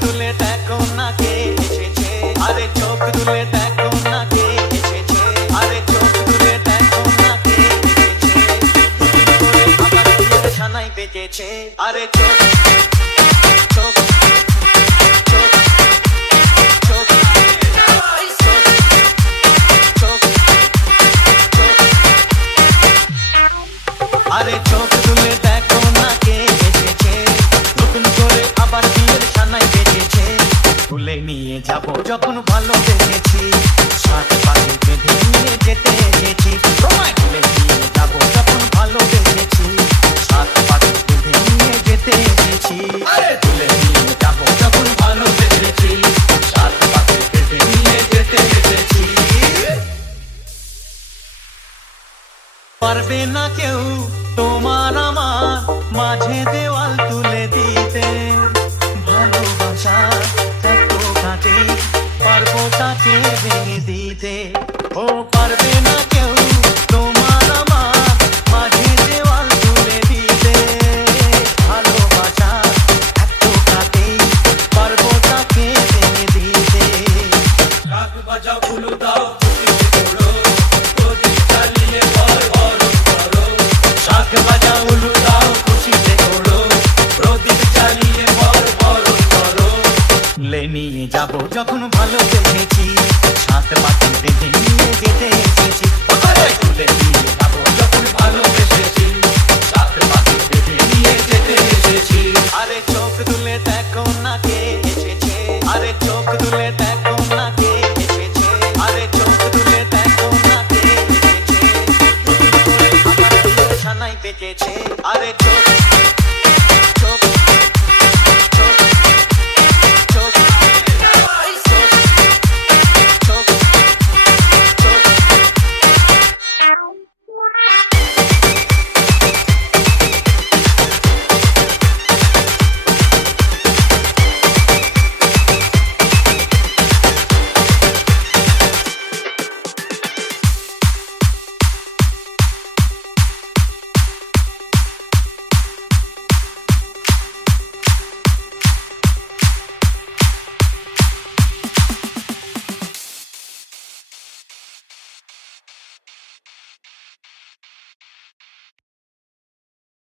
তুলে দেখো না কে এসেছে, আরে চোখ তুলে দেখো না কে এসেছে, আরে চোখ তুলে দেখো না কে এসেছে, নতুন করে আবার বিয়ের সানাই বেজেছে, আরে চোখ চোখ চোখ চোখ চোখ চোখ, আরে চোখ তুলে দেখো না কে এসেছে, নতুন করে আবার বিয়ের সানাই বেজেছে, তুলে নিয়ে যাব যখন ভালোবেসেছি, সাথে পাশে বেঁধে নিয়ে যেতে এসেছি, তোমায় তুলে নিয়ে যাব যখন ভালোবেসেছি, সাথে পাশে বেঁধে নিয়ে যেতে এসেছি, আরে তুলে নিয়ে যাব যখন ভালোবেসেছি, সাথে পাশে বেঁধে নিয়ে যেতে এসেছি। পারবে না কেউ তোমার আমার মাঝে দেওয়াল তুলে দিতে, ভালোবাসা এত কাটে পারবো তাকে ভেঙে দিতে, ও পারবে না কেউ তোমার আমার মাঝে দেওয়াল তুলে দিতে, ভালোবাসা এত কাটে পারবো তাকে ভেঙে দিতে। রাগ বাজাও উলু দাও